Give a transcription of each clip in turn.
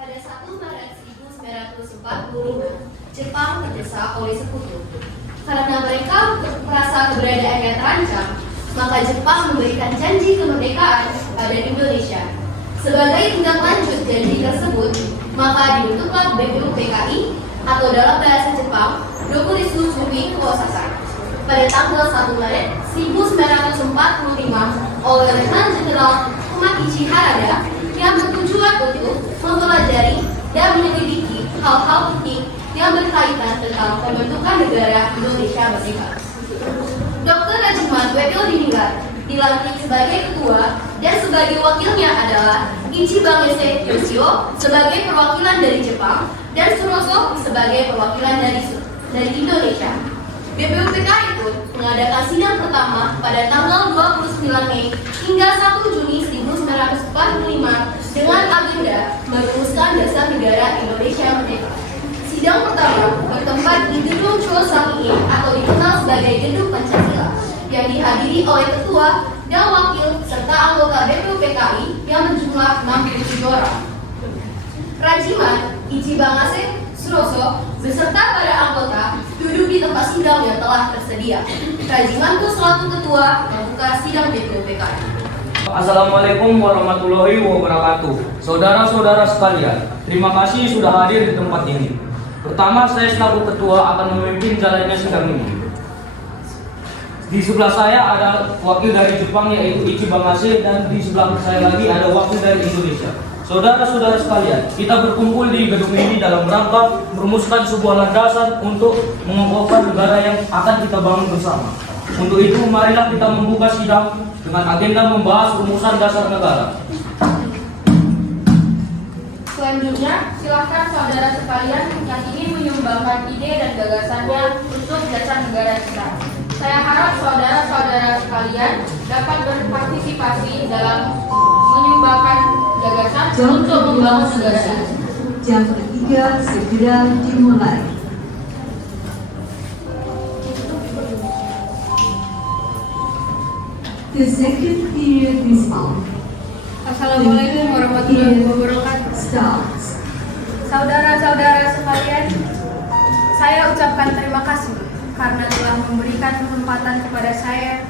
Pada 1 Maret 1945, Jepang terdesak oleh sekutu. Karena mereka merasa keberadaannya terancam, maka Jepang memberikan janji kemerdekaan pada Indonesia. Sebagai tindak lanjut janji tersebut, maka dibentuklah BPUPKI atau dalam bahasa Jepang, Dokuritsu Shunrin Kosasai. Pada tanggal 1 Maret 1945 oleh Letnan Jenderal Kumakichi Harada yang bertujuan untuk mempelajari dan menyelidiki hal-hal penting yang berkaitan tentang pembentukan negara Indonesia Merdeka. Dr. Rajiman W.P.O. dilantik sebagai ketua dan sebagai wakilnya adalah Ichibangese Yoshio sebagai perwakilan dari Jepang dan Suroso sebagai perwakilan dari Indonesia. BPUPKI pun mengadakan sidang pertama pada tanggal 29 Mei hingga 1 Juni 1945 dengan agenda merumuskan dasar negara Indonesia Merdeka. Sidang pertama bertempat di Gedung Chosangi atau dikenal sebagai Gedung Pancasila yang dihadiri oleh ketua dan wakil serta anggota BPUPKI yang berjumlah 67 orang. Rajiman, Ichibangase, Suroso beserta para anggota duduk di tempat sidang yang telah tersedia. Rajiman pun selaku ketua membuka sidang BPUPKI. Assalamualaikum warahmatullahi wabarakatuh. Saudara-saudara sekalian, terima kasih sudah hadir di tempat ini. Pertama, saya selaku ketua akan memimpin jalannya sidang ini. Di sebelah saya ada wakil dari Jepang yaitu Ichibangase dan di sebelah saya lagi ada wakil dari Indonesia. Saudara-saudara sekalian, kita berkumpul di gedung ini dalam rangka merumuskan sebuah landasan untuk mengokohkan negara yang akan kita bangun bersama. Untuk itu, marilah kita membuka sidang dengan agenda membahas rumusan dasar negara. Selanjutnya, silakan saudara sekalian yang ingin menyumbangkan ide dan gagasannya untuk dasar negara kita. Saya harap saudara-saudara sekalian dapat berpartisipasi dalam menyumbangkan gagasan untuk membangun negara ini. Jam 3 segera dimulai. The second period is on. Assalamualaikum warahmatullahi wabarakatuh. Starts. Saudara-saudara sekalian, saya ucapkan terima kasih karena telah memberikan kesempatan kepada saya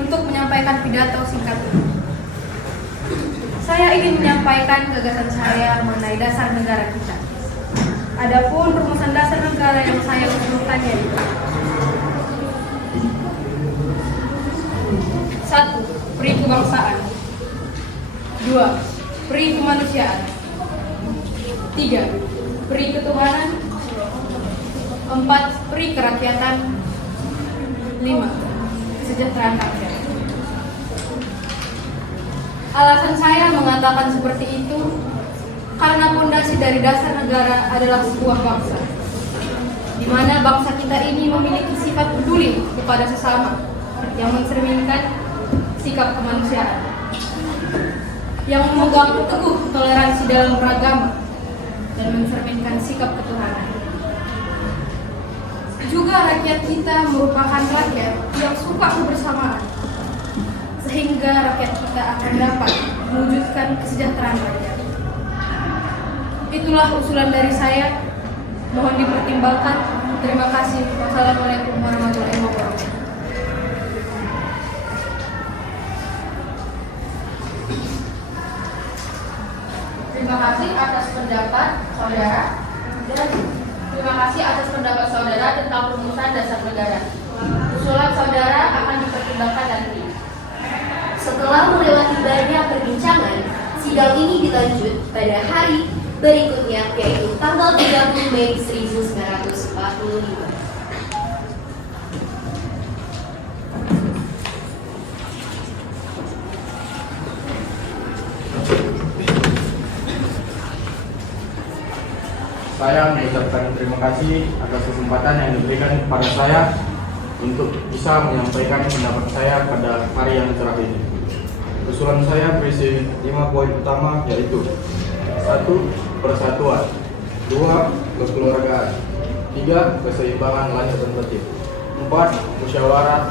untuk menyampaikan pidato singkat ini. Saya ingin menyampaikan gagasan saya mengenai dasar negara kita. Adapun rumusan dasar negara yang saya usulkan yaitu 1. Peri kebangsaan. 2. Peri kemanusiaan. 3. Peri ketuhanan. 4. Peri kerakyatan. 5. Kesejahteraan rakyat. Alasan saya mengatakan seperti itu karena fondasi dari dasar negara adalah sebuah bangsa, di mana bangsa kita ini memiliki sifat peduli kepada sesama yang mencerminkan sikap kemanusiaan, yang memegang teguh toleransi dalam beragama dan mencerminkan sikap ketuhanan. Juga rakyat kita merupakan rakyat yang suka kebersamaan, sehingga rakyat kita akan dapat mewujudkan kesejahteraan rakyat. Itulah usulan dari saya. Mohon dipertimbangkan. Terima kasih. Wassalamualaikum warahmatullahi wabarakatuh. Terima kasih atas pendapat saudara dan terima kasih atas pendapat saudara tentang rumusan dasar negara. Usulan saudara akan dipertimbangkan nanti. Setelah melewati banyak perbincangan, sidang ini dilanjut pada hari berikutnya yaitu tanggal 30 Mei 1945. Saya mengucapkan terima kasih atas kesempatan yang diberikan kepada saya untuk bisa menyampaikan pendapat saya pada hari yang cerah ini. Usulan saya berisi 5 poin utama yaitu 1. Persatuan, 2. Kekeluargaan, 3. Keseimbangan lahir dan batin, 4. Musyawarah,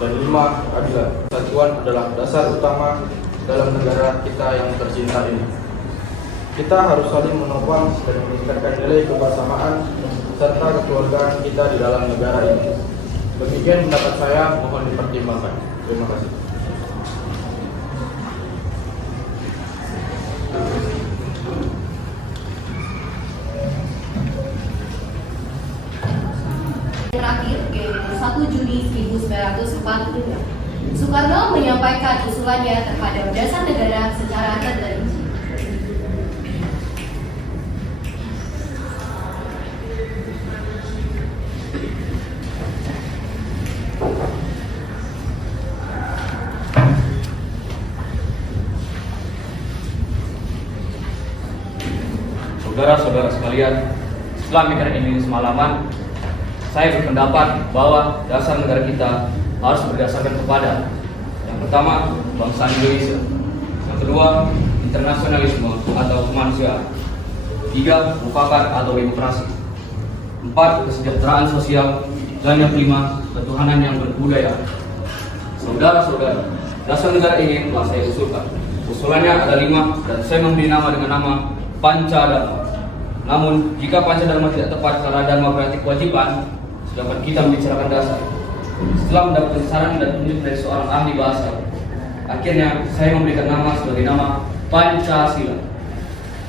dan 5. Keadilan. Persatuan adalah dasar utama dalam negara kita yang tercinta ini. Kita harus saling menopang dan meningkatkan nilai kebersamaan serta kekeluargaan kita di dalam negara ini. Demikian pendapat saya, mohon dipertimbangkan. Terima kasih. Terakhir, yaitu 1 Juni 1945. Soekarno menyampaikan usulannya terhadap dasar negara secara terperinci. Saudara-saudara sekalian, setelah mikir ini semalaman, saya berpendapat bahwa dasar negara kita harus berdasarkan kepada yang pertama, bangsa Indonesia, yang kedua, internasionalisme atau kemanusiaan, 3, mufakat atau demokrasi, 4, kesejahteraan sosial, dan yang kelima, ketuhanan yang berbudaya. Saudara-saudara, dasar negara ini telah saya usulkan. Usulannya ada 5 dan saya memberi nama dengan nama Pancadharma. Namun, jika Pancadharma tidak tepat karena dharma berarti kewajiban, sedangkan kita membicarakan dasar. Setelah mendapatkan saran dan tunjuk dari seorang ahli bahasa, akhirnya saya memberikan nama sebagai nama Pancasila,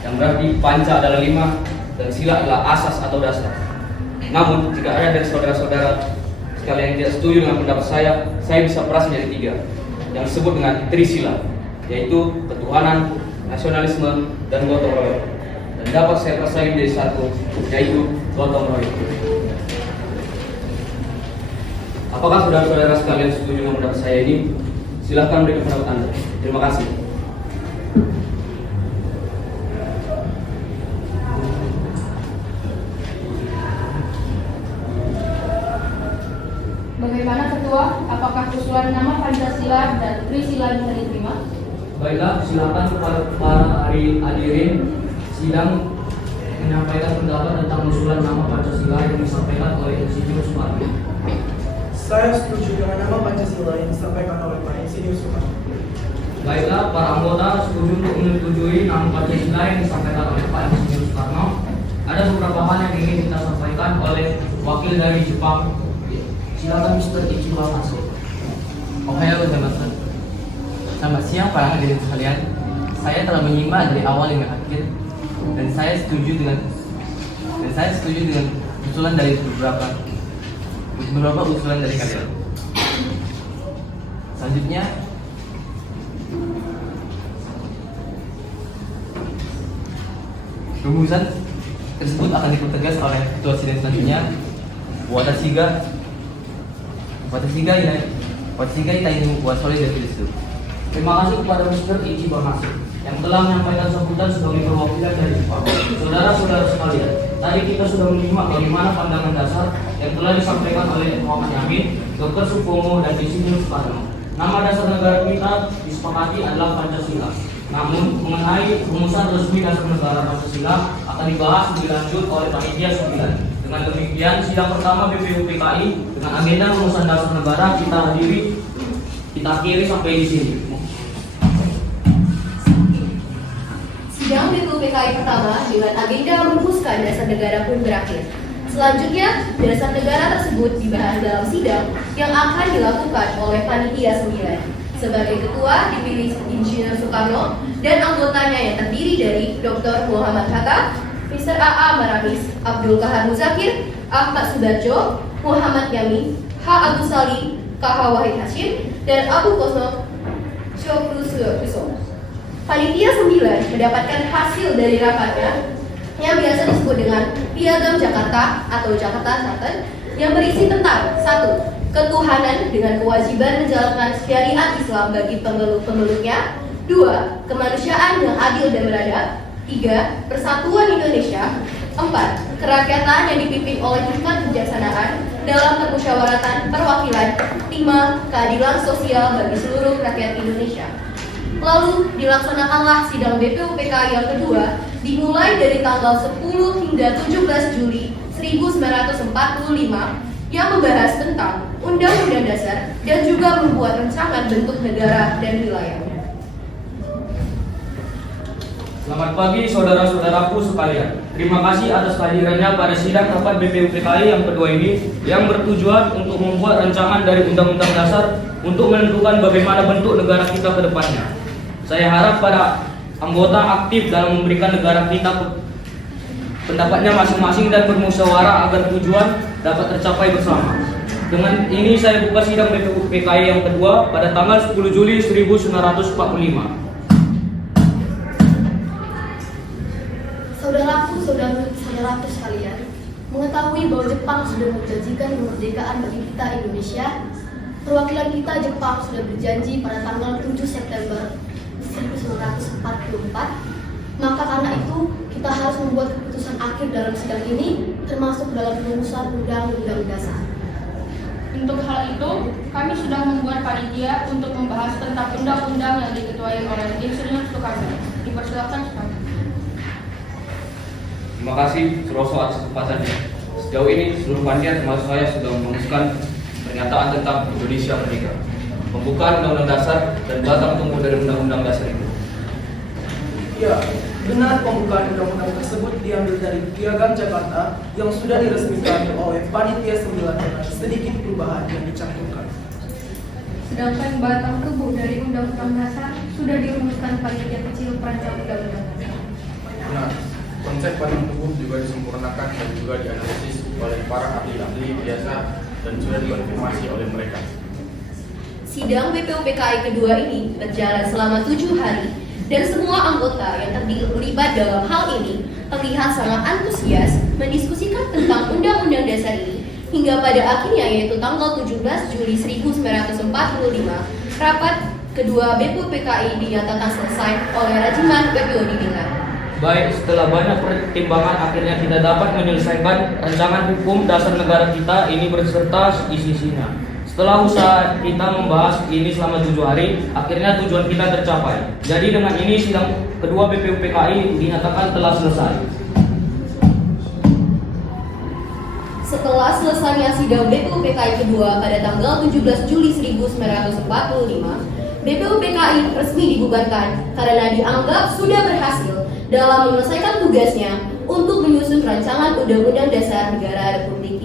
yang berarti Panca adalah 5 dan Sila adalah asas atau dasar. Namun, jika ada dari saudara-saudara sekalian yang tidak setuju dengan pendapat saya bisa peras menjadi 3, yang disebut dengan Trisila, yaitu ketuhanan, nasionalisme, dan gotong royong. Dan dapat saya peras lagi menjadi 1, yaitu gotong royong. Apakah saudara-saudara sekalian setuju dengan pendapat saya ini? Silahkan berikan pendapat Anda. Terima kasih. Bagaimana Ketua? Apakah usulan nama Pancasila dan Trisila bisa diterima? Baiklah, silakan kepada para hadirin sidang menyampaikan pendapat tentang usulan nama Pancasila yang disampaikan oleh Insinyur Soekarno. Saya setuju dengan nama Pancasila yang disampaikan oleh Pak Insinyur Soekarno. Baiklah, para anggota setuju untuk menyetujui nama Pancasila yang disampaikan oleh Pak Insinyur Soekarno. Ada beberapa hal yang ingin kita sampaikan oleh wakil dari Jepang. Silakan Mr. Ichiwa masuk. Ohayo gozaimasu. Selamat siang para hadirin sekalian. Saya telah menyimak dari awal hingga akhir dan saya setuju dengan usulan dari beberapa usulan dari kalian. Selanjutnya, rumusan tersebut akan dipertegas oleh ketua sidang selanjutnya. Watashi ga itai wa sore desu. Terima kasih kepada Mr. Ichiwa masuk yang telah menyampaikan sambutan sebagai perwakilan dari Jepang. Saudara-saudara sekalian, tadi kita sudah menyimak bagaimana pandangan dasar yang telah disampaikan oleh Muhammad Yamin, Dr. Supomo, dan Insinyur Soekarno. Nama dasar negara kita disepakati adalah Pancasila. Namun, mengenai rumusan resmi dasar negara Pancasila akan dibahas lebih lanjut oleh Panitia 9. Dengan demikian, sidang pertama BPUPKI dengan agenda rumusan dasar negara kita akhiri sampai di sini. Sidang BPUPKI pertama dengan agenda merumuskan dasar negara pun berakhir. Selanjutnya, dasar negara tersebut dibahas dalam sidang yang akan dilakukan oleh Panitia 9. Sebagai ketua dipilih Insinyur Soekarno dan anggotanya yang terdiri dari Dr. Muhammad Hatta, Mr. A.A. Maramis, Abdul Kahar Muzakir, Ahmad Sudarjo, Muhammad Yamin, H. Agus Salim, K.H. Wahid Hashim, dan Abu Koso Syokrusuyokuso. Panitia 9 mendapatkan hasil dari rapatnya yang biasa disebut dengan Piagam Jakarta atau Jakarta Charter yang berisi tentang 1. Ketuhanan dengan kewajiban menjalankan syariat Islam bagi pemeluk-pemeluknya. 2. Kemanusiaan yang adil dan beradab. 3. Persatuan Indonesia. 4. Kerakyatan yang dipimpin oleh hikmat kebijaksanaan dalam permusyawaratan perwakilan. 5. Keadilan sosial bagi seluruh rakyat Indonesia. Lalu dilaksanakanlah sidang BPUPKI yang kedua dimulai dari tanggal 10 hingga 17 Juli 1945 yang membahas tentang Undang-Undang Dasar dan juga membuat rancangan bentuk negara dan wilayah. Selamat pagi saudara-saudaraku sekalian. Terima kasih atas kehadirannya pada sidang rapat BPUPKI yang kedua ini yang bertujuan untuk membuat rancangan dari Undang-Undang Dasar untuk menentukan bagaimana bentuk negara kita ke depannya. Saya harap para anggota aktif dalam memberikan negara kita pendapatnya masing-masing dan bermusyawarah agar tujuan dapat tercapai bersama. Dengan ini saya buka sidang BPUPKI yang kedua pada tanggal 10 Juli 1945. Saudaraku sekalian, mengetahui bahwa Jepang sudah menjanjikan kemerdekaan bagi kita Indonesia, perwakilan kita Jepang sudah berjanji pada tanggal 7 September 1944, maka karena itu kita harus membuat keputusan akhir dalam sidang ini, termasuk dalam perumusan Undang-Undang Dasar. Untuk hal itu, kami sudah membuat panitia untuk membahas tentang undang-undang yang diketuai oleh Insinyur Soekarno. Dipersilakan Soekarno. Terima kasih Suroso atas kesempatannya. Sejauh ini seluruh panitia termasuk saya sudah merumuskan pernyataan tentang Indonesia Merdeka, pembukaan Undang-Undang Dasar dan batang tumbuh dari Undang-Undang Dasar itu. Ya, benar pembukaan undang-undang tersebut diambil dari Piagam Jakarta yang sudah diresmikan oleh Panitia 9 dengan sedikit perubahan yang dicantumkan. Sedangkan batang tubuh dari Undang-Undang Dasar sudah dirumuskan panitia kecil perancang Undang-Undang Dasar. Nah, konsep batang tubuh juga disempurnakan dan juga dianalisis oleh para ahli-ahli biasa dan sudah dikonfirmasi oleh mereka. Sidang BPUPKI kedua ini berjalan selama 7 hari dan semua anggota yang terlibat dalam hal ini terlihat sangat antusias mendiskusikan tentang Undang-Undang Dasar ini hingga pada akhirnya yaitu tanggal 17 Juli 1945 rapat kedua BPUPKI dinyatakan selesai oleh Rajiman BPU Dibingan. Baik, setelah banyak pertimbangan akhirnya kita dapat menyelesaikan rancangan hukum dasar negara kita ini berserta isi-isinya. Setelah usaha kita membahas ini selama 7 hari, akhirnya tujuan kita tercapai. Jadi dengan ini sidang kedua BPUPKI dinyatakan telah selesai. Setelah selesainya sidang BPUPKI kedua pada tanggal 17 Juli 1945, BPUPKI resmi dibubarkan karena dianggap sudah berhasil dalam menyelesaikan tugasnya untuk menyusun rancangan Undang-Undang Dasar Negara Republik